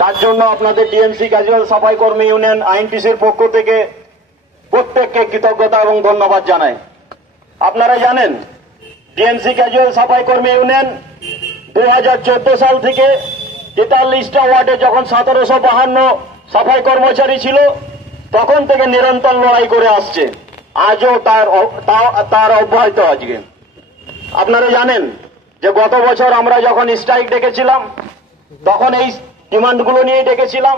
তার জন্য আপনাদের টিএমসি ক্যাজুয়াল সাফাই কর্মী ইউনিয়ন আইএনটিসির পক্ষ থেকে প্রত্যেককে কৃতজ্ঞতা এবং ধন্যবাদ জানাই। আপনারা জানেন টিএমসি ক্যাজুয়াল সাফাই কর্মী ইউনিয়ন 2014 সাল থেকে 43টা ওয়ার্ডে যখন 1752 সাফাই কর্মচারী ছিল তখন থেকে নিরন্তর লড়াই করে আসছে, আজও তার অব্যাহত। আজকে আপনারা জানেন যে গত বছর আমরা যখন স্ট্রাইক ডেকেছিলাম তখন এই ডিমান্ডগুলো নিয়ে ডেকেছিলাম।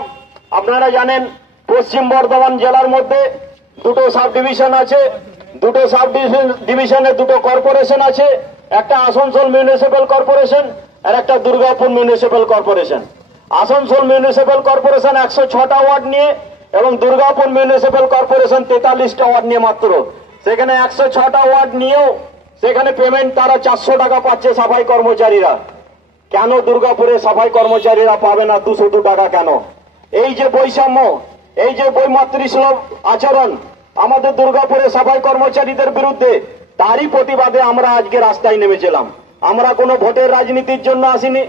আপনারা জানেন পশ্চিম বর্ধমান জেলার মধ্যে দুটো সাব ডিভিশন আছে, দুটো সাব ডিভিশনে দুটো কর্পোরেশন আছে, একটা আসানসোল মিউনিসিপ্যাল কর্পোরেশন আর একটা Durgapur municipal corporation. Asansol municipal corporation 106টা ওয়ার্ড নিয়ে এবং দুর্গাপুর মিউনিসিপ্যাল কর্পোরেশন 43টা ওয়ার্ড নিয়ে মাত্র। সেখানে 106টা ওয়ার্ড নিয়েও সেখানে পেমেন্ট তারা 400 টাকা পাচ্ছে সাফাই কর্মচারীরা। কেন দুর্গাপুরে সাফাই কর্মচারীরা পাবে না 202 টাকা কেন? এই যে বৈষম্য, এই যে বৈমাতৃসুলভ আচরণ আমাদের দুর্গাপুরে সাফাই কর্মচারীদের বিরুদ্ধে, তারই প্রতিবাদে আমরা আজকে রাস্তায় নেমেছিলাম। আমরা কোনো ভোটের রাজনীতির জন্য আসিনি,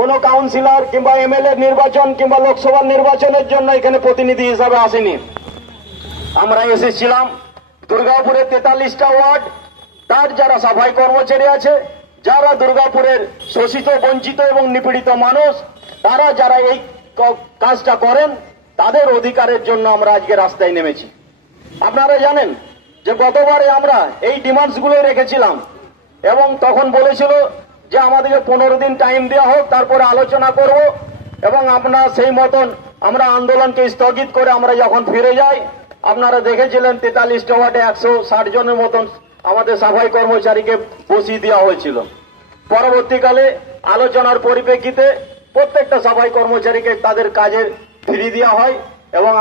কোনো কাউন্সিলর কিংবা এমএলএ নির্বাচন কিংবা লোকসভার নির্বাচনের জন্য এখানে প্রতিনিধি হিসাবে আসিনি। আমরা এসেছিলাম দুর্গাপুরে 43টা ওয়ার্ড, তার যারা সাফাই কর্মচারী আছে, যারা দুর্গাপুরের শোষিত বঞ্চিত এবং নিপীড়িত মানুষ, তারা যারা এই কাজটা করেন তাদের অধিকারের জন্য আমরা আজকে রাস্তায় নেমেছি। আপনারা জানেন যে গতবারে আমরা এই ডিমান্ডস গুলো রেখেছিলাম এবং তখন বলেছিল যে আমাদেরকে 15 দিন টাইম দেওয়া হোক, তারপরে আলোচনা করব। এবং আপনারা সেই মতন আমরা আন্দোলনকে স্থগিত করে আমরা যখন ফিরে যাই, আপনারা দেখেছিলেন 43টা ওয়ার্ডে 160 জনের মতন আমাদের সাফাই কর্মচারীকে বসিয়ে দেওয়া হয়েছিল। পরবর্তীকালে আলোচনার পরিপ্রেক্ষিতে প্রত্যেকটা সাফাই কর্মচারীকে তাদের কাজে ফিরিয়ে দেওয়া হয় এবং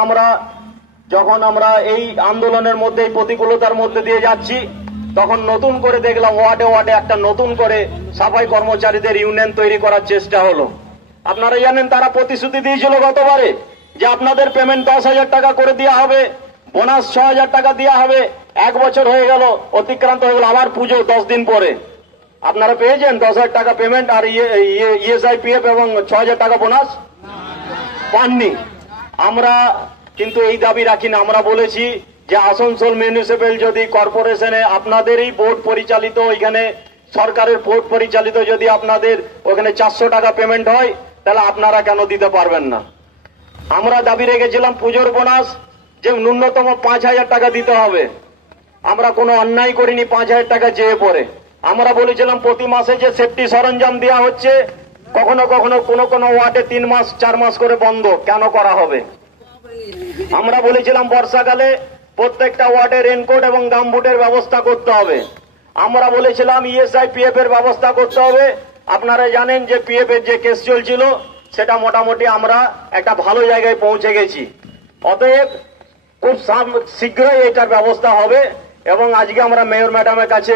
যখন আমরা এই আন্দোলনের মধ্যে এই প্রতিকূলতার মধ্যে দিয়ে যাচ্ছি, তখন নতুন করে দেখলাম ওয়ার্ডে ওয়ার্ডে একটা নতুন করে সাফাই কর্মচারীদের ইউনিয়ন তৈরি করার চেষ্টা হলো। আপনারা জানেন তারা প্রতিশ্রুতি দিয়েছিল গতবারে যে আপনাদের পেমেন্ট 10,000 টাকা করে দেওয়া হবে, বোনাস 6,000 টাকা দেওয়া হবে। 1 বছর হয়ে গেল, অতিক্রান্ত হয়ে গেল, আবার পুজো 10 দিন পরে। আপনারা পেয়েছেন 10,000 টাকা পেমেন্ট আর ইএসআইপিএফ এবং 6,000 টাকা বোনাস? পাননি। আমরা কিন্তু এই দাবি রাখি না। আমরা বলেছি যে আসানসোল মিউনিসিপ্যাল যদি কর্পোরেশনে আপনাদেরই বোর্ড পরিচালিত, এখানে সরকারের বোর্ড পরিচালিত যদি আপনাদের ওখানে 400 টাকা পেমেন্ট হয়, তাহলে আপনারা কেন দিতে পারবেন না? আমরা দাবি রেখেছিলাম পুজোর বোনাস যে ন্যূনতম 5,000 টাকা দিতে হবে। আমরা কোনো অন্যায় করিনি 5,000 টাকা চেয়ে পড়ে। আমরা বলেছিলাম প্রতি মাসে যে সেফটি সরঞ্জাম দেওয়া হচ্ছে, কখনো কখনো কোনো ওয়ার্ডে 3 মাস 4 মাস করে বন্ধ, কেন করা হবে? আমরা বলেছিলাম বর্ষাকালে প্রত্যেকটা ওয়ার্ডে রেনকোট এবং গামবুটের ব্যবস্থা করতে হবে। আমরা বলেছিলাম ইএসআইপিএফ এর ব্যবস্থা করতে হবে। আপনারা জানেন যে পিএফ এর যে কেস চলছিল সেটা মোটামুটি আমরা একটা ভালো জায়গায় পৌঁছে গেছি। অতএব খুব শীঘ্রই এটার ব্যবস্থা হবে এবং আজকে আমরা মেয়র ম্যাডামের কাছে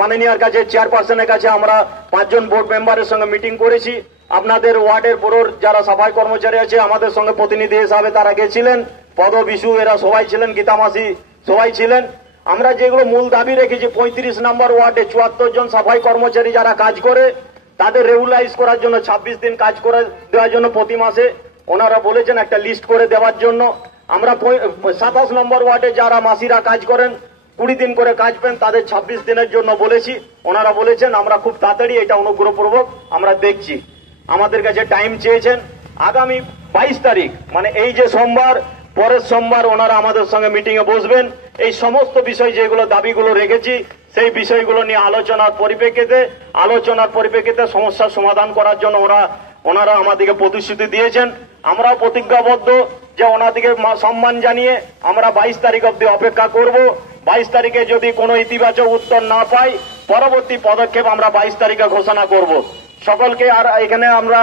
মাননীয়ার কাছে, চেয়ারপারসনের কাছে আমরা 5 জন বোর্ড মেম্বারের সঙ্গে মিটিং করেছি। আপনাদের ওয়ার্ডের পুরোর যারা সাফাই কর্মচারী আছে আমাদের সঙ্গে প্রতিনিধি হিসাবে তারা গেছিলেন, পদ বিশু এরা সবাই ছিলেন, গীতামাসি সবাই ছিলেন। আমরা যেগুলো মূল দাবি রেখেছি 35 নম্বর ওয়ার্ডে 74 জন সাফাই কর্মচারী যারা কাজ করে তাদের রেগুলারাইজ করার জন্য 26 দিন কাজ করে দেওয়ার জন্য প্রতি মাসে ওনারা বলেছেন একটা লিস্ট করে দেওয়ার জন্য। আমরা 27 নম্বর ওয়ার্ডে যারা মাসিরা কাজ করেন 20 দিন করে কাজ পেন তাদের 26 দিনের জন্য বলেছি। ওনারা বলেছেন আমরা খুব তাড়াতাড়ি এটা অনুগ্রহপূর্বক আমরা দেখছি। আমাদের কাছে টাইম চেয়েছেন আগামী 22 তারিখ, মানে এই যে সোমবার, পরের সোমবার ওনারা আমাদের সঙ্গে মিটিং এ বসবেন। এই সমস্ত বিষয় যেগুলো দাবিগুলো রেখেছি সেই বিষয়গুলো নিয়ে আলোচনার পরিপ্রেক্ষিতে সমস্যার সমাধান করার জন্য ওনারা আমাদেরকে প্রতিশ্রুতি দিয়েছেন। আমরাও প্রতিজ্ঞাবদ্ধ যে ওনাদেরকে সম্মান জানিয়ে আমরা 22 তারিখ অবধি অপেক্ষা করব। 22 তারিখে যদি কোনো ইতিবাচক উত্তর না পাই, পরবর্তী পদক্ষেপ আমরা 22 তারিখে ঘোষণা করব। সকলকে আর এখানে আমরা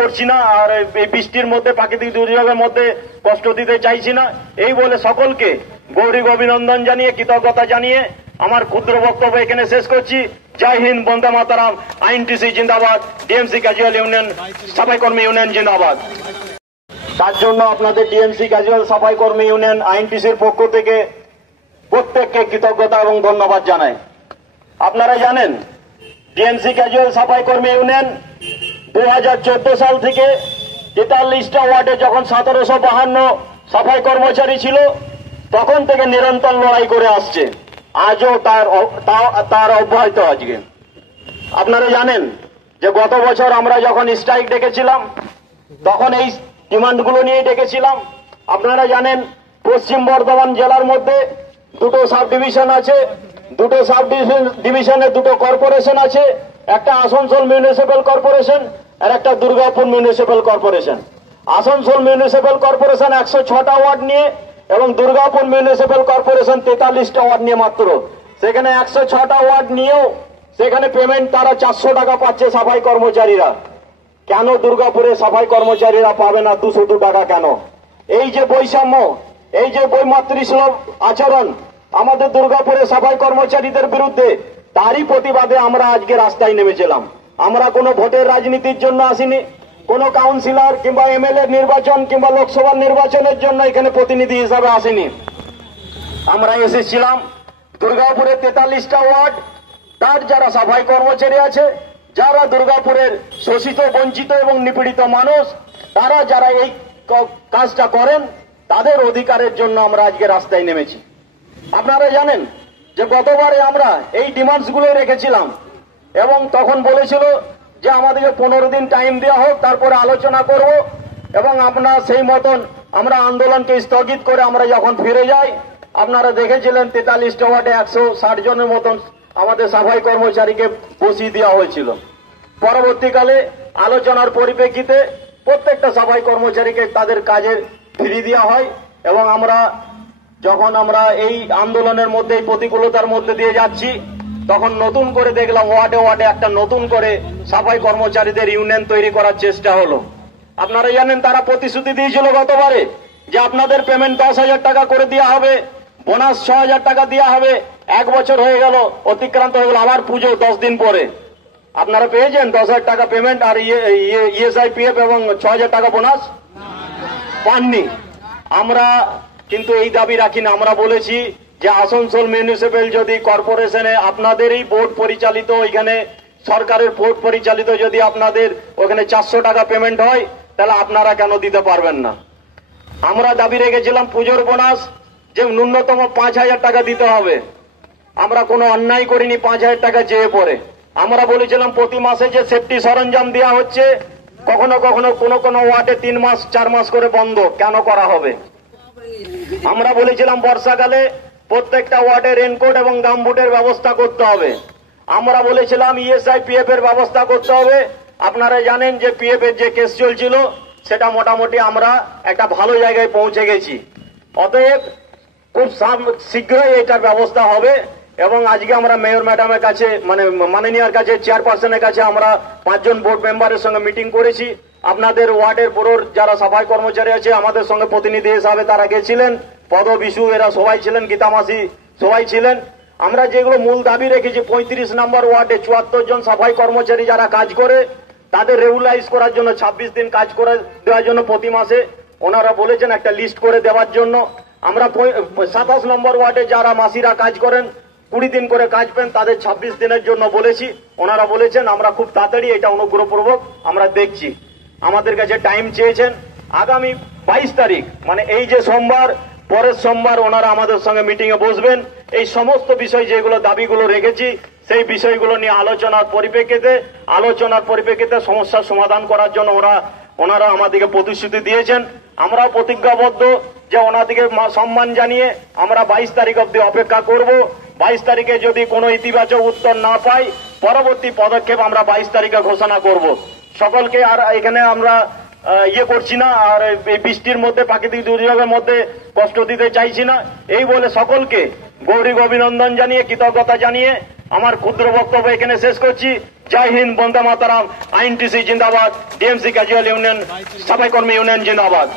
করছি না, আর এই বৃষ্টির মধ্যে প্রাকৃতিক দুর্যোগের মধ্যে কষ্ট দিতে চাইছি না। এই বলে সকলকে গৌরব অভিনন্দন জানিয়ে, কৃতজ্ঞতা জানিয়ে আমার ক্ষুদ্র বক্তব্য এখানে শেষ করছি। জয় হিন্দ, বন্দে মাতরম, আইএনটিসি জিন্দাবাদ, টিএমসি ক্যাজুয়াল ইউনিয়ন সাফাই কর্মী ইউনিয়ন জিন্দাবাদ। তার জন্য আপনাদের টিএমসি ক্যাজুয়াল সাফাই কর্মী ইউনিয়ন আইএনটিসির পক্ষ থেকে প্রত্যেককে কৃতজ্ঞতা এবং ধন্যবাদ জানাই। আপনারা জানেন টিএমসি ক্যাজুয়াল সাফাই কর্মী ইউনিয়ন 2014 সাল থেকে 43টা ওয়ার্ডে যখন 1752 সাফাই কর্মচারী ছিল তখন থেকে নিরন্তর লড়াই করে আসছে, আজও তার অব্যাহত। আজকে আপনারা জানেন যে গত বছর আমরা যখন স্ট্রাইক ডেকেছিলাম তখন এই ডিমান্ডগুলো নিয়ে ডেকেছিলাম। আপনারা জানেন পশ্চিম বর্ধমান জেলার মধ্যে দুটো সাব ডিভিশন আছে, দুটো সাব ডিভিশনে দুটো কর্পোরেশন আছে, একটা আসানসোল মিউনিসিপ্যাল কর্পোরেশন আর একটা Durgapur municipal corporation. Asansol municipal corporation 106টা ওয়ার্ড নিয়ে এবং দুর্গাপুর মিউনিসিপ্যাল কর্পোরেশন 43টা ওয়ার্ড নিয়ে মাত্র। সেখানে 106টা ওয়ার্ড নিয়েও সেখানে পেমেন্ট তারা 400 টাকা পাচ্ছে সাফাই কর্মচারীরা। কেন দুর্গাপুরে সাফাই কর্মচারীরা পাবে না 202 টাকা কেন? এই যে বৈষম্য, এই যে বৈমাতৃসুলভ আচরণ আমাদের দুর্গাপুরে সাফাই কর্মচারীদের বিরুদ্ধে, তারই প্রতিবাদে আমরা আজকে রাস্তায় নেমেছিলাম। আমরা কোনো ভোটের রাজনীতির জন্য আসিনি, কোনো কাউন্সিলর কিংবা এমএলএ নির্বাচন কিংবা লোকসভার নির্বাচনের জন্য এখানে প্রতিনিধি হিসাবে আসিনি। আমরা এসেছিলাম দুর্গাপুরে 43টা ওয়ার্ড, তার যারা সাফাই কর্মচারী আছে, যারা দুর্গাপুরের শোষিত, বঞ্চিত এবং নিপীড়িত মানুষ, তারা যারা এই কাজটা করেন, তাদের অধিকারের জন্য আমরা আজকে রাস্তায় নেমেছি। আপনারা জানেন যে গতবারে আমরা এই ডিমান্ডস গুলো রেখেছিলাম এবং তখন বলেছিল যে আমাদেরকে 15 দিন টাইম দেওয়া হোক, তারপরে আলোচনা করব। এবং আপনারা সেই মতন আমরা আন্দোলনকে স্থগিত করে আমরা যখন ফিরে যাই, আপনারা দেখেছিলেন 43টা ওয়ার্ডে 160 জনের মতন আমাদের সাফাই কর্মচারীকে বসিয়ে দেওয়া হয়েছিল। পরবর্তীকালে আলোচনার পরিপ্রেক্ষিতে প্রত্যেকটা সাফাই কর্মচারীকে তাদের কাজে ফিরিয়ে দেওয়া হয় এবং যখন আমরা এই আন্দোলনের মধ্যে, এই প্রতিকূলতার মধ্যে দিয়ে যাচ্ছি, তখন নতুন করে দেখলাম ওয়ার্ডে ওয়ার্ডে একটা নতুন করে সাফাই কর্মচারীদের ইউনিয়ন তৈরি করার চেষ্টা হলো। আপনারা জানেন তারা প্রতিশ্রুতি দিয়েছিল গতবারে যে আপনাদের পেমেন্ট 10,000 টাকা করে দেওয়া হবে, বোনাস 6,000 টাকা দেওয়া হবে। 1 বছর হয়ে গেল, অতিক্রান্ত হয়ে গেল, আবার পুজো 10 দিন পরে। আপনারা পেয়েছেন 10,000 টাকা পেমেন্ট আর ইএসআইপিএফ এবং 6,000 টাকা বোনাস? পাননি। আমরা কিন্তু এই দাবি রাখি না। আমরা বলেছি যে আসানসোল মিউনিসিপ্যাল যদি কর্পোরেশনে আপনাদেরই বোর্ড পরিচালিত, এখানে সরকারের বোর্ড পরিচালিত যদি আপনাদের ওখানে 400 টাকা পেমেন্ট হয়, তাহলে আপনারা কেন দিতে পারবেন না? আমরা দাবি রেখেছিলাম পুজোর বোনাস যে ন্যূনতম 5,000 টাকা দিতে হবে। আমরা কোনো অন্যায় করিনি 5,000 টাকা চেয়ে পড়ে। আমরা বলেছিলাম প্রতি মাসে যে সেফটি সরঞ্জাম দেওয়া হচ্ছে, কখনো কখনো কোনো ওয়ার্ডে 3 মাস 4 মাস করে বন্ধ, কেন করা হবে? আমরা বলেছিলাম বর্ষাকালে প্রত্যেকটা ওয়ার্ডে রেনকোট এবং গামবুটের ব্যবস্থা করতে হবে। আমরা বলেছিলাম ইএসআইপিএফ এর ব্যবস্থা করতে হবে। আপনারা জানেন যে পিএফ এর যে কেস চলছিল সেটা মোটামুটি আমরা একটা ভালো জায়গায় পৌঁছে গেছি। অতএব খুব শীঘ্রই এটার ব্যবস্থা হবে এবং আজকে আমরা মেয়র ম্যাডামের কাছে, মাননীয়ার কাছে, চেয়ারপারসনের কাছে আমরা 5 জন বোর্ড মেম্বারের সঙ্গে মিটিং করেছি। আপনাদের ওয়ার্ডের পুরোর যারা সাফাই কর্মচারী আছে আমাদের সঙ্গে প্রতিনিধি হিসাবে তারা গেছিলেন, পদ বিশু এরা সবাই ছিলেন, গীতামাসি সবাই ছিলেন। আমরা যেগুলো মূল দাবি রেখেছি, 35 নম্বর ওয়ার্ডে 74 জন সাফাই কর্মচারী যারা কাজ করে তাদের রেগুলাইজ করার জন্য 26 দিন কাজ করে দেওয়ার জন্য প্রতি মাসে ওনারা বলেছেন একটা লিস্ট করে দেওয়ার জন্য। আমরা 27 নম্বর ওয়ার্ডে যারা মাসিরা কাজ করেন 20 দিন করে কাজ পেন, তাদের 26 দিনের জন্য বলেছি। ওনারা বলেছেন আমরা খুব তাড়াতাড়ি এটা অনুগ্রহপূর্বক আমরা দেখছি। আমাদের কাছে টাইম চেয়েছেন আগামী 22 তারিখ, এই যে সোমবার, পরের সোমবার ওনারা আমাদের সঙ্গে মিটিং এ বসবেন। এই সমস্ত বিষয় যেগুলো দাবিগুলো রেখেছি সেই বিষয়গুলো নিয়ে আলোচনার পরিপ্রেক্ষিতে সমস্যার সমাধান করার জন্য ওনারা আমাদেরকে প্রতিশ্রুতি দিয়েছেন। আমরাও প্রতিজ্ঞাবদ্ধ যে ওনাদেরকে সম্মান জানিয়ে আমরা 22 তারিখ অবধি অপেক্ষা করব। 22 তারিখে যদি কোনো ইতিবাচক উত্তর না পাই, পরবর্তী পদক্ষেপ আমরা 22 তারিখে ঘোষণা করব। সকলকে আর এখানে আমরা করছি না, আর এই বৃষ্টির মধ্যে, প্রাকৃতিক দুর্যোগের মধ্যে কষ্ট দিতে চাইছি না। এই বলে সকলকে গৌরব অভিনন্দন জানিয়ে, কৃতজ্ঞতা জানিয়ে আমার ক্ষুদ্র বক্তব্য এখানে শেষ করছি। জয় হিন্দ, বন্দে মাতারাম, আইএনটিসি জিন্দাবাদ, ডিএমসি ক্যাজুয়াল ইউনিয়ন, সাফাই কর্মী ইউনিয়ন জিন্দাবাদ।